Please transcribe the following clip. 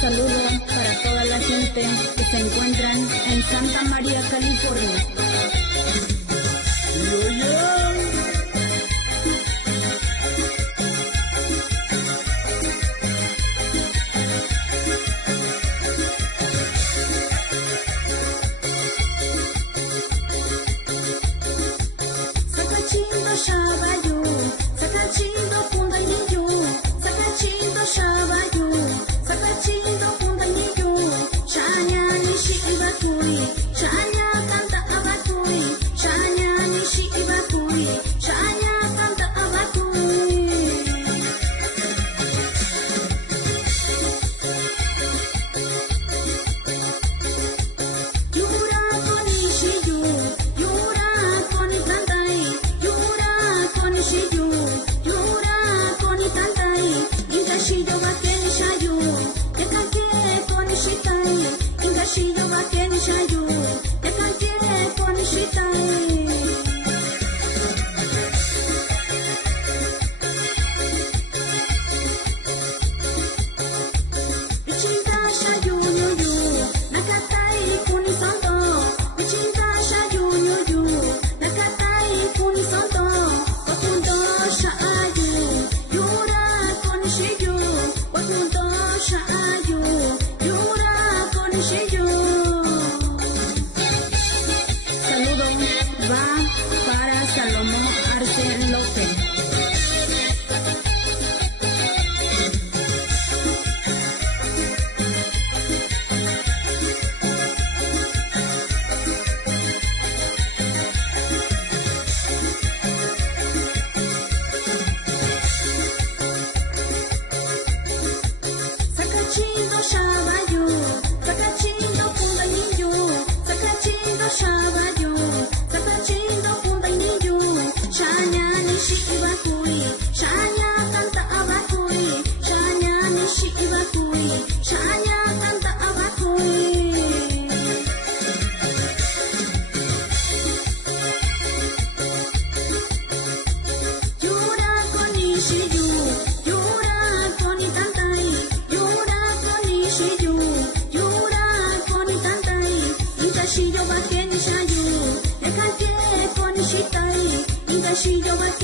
Saludo para toda la gente que se encuentran en Santa María, California. Sakachindo shabayu, sakachindo pundainiyu, sakachindo shabayu, sakachindo pundainiyu, shanya nishi ibakuri, shanya kanta abakuri, shanya nishi ibakuri, shanya kanta abakuri. Yura konishiyu, yura konikantai, yura konishiyu, yura konikantai, ingashiyo bakenishayu, ekake konishitai, ingashiyo bakenishayu, ekake konishitai. Vichinta shayu yu, nakatai kunisanto, vichinta shayu yu, nakatai kunisanto, wakundo shaayu, yura konishiyu, wakundo shaayu, yura konishiyu. Saludo va para Salomón Arce López. Sakachindo shabayu, sakachindo pundainiyu, sakachindo shabayu, sakachindo pundainiyu, shanya nishi ibakuri, shanya kanta abakuri, shanya nishi ibakuri, shanya kanta abakuri. Yura konishiyu, yura konikantai, yura konishiyu, yura konikantai, ingashiyo bakenishayu, ekake konishitai, ingashiyo bakenishayu.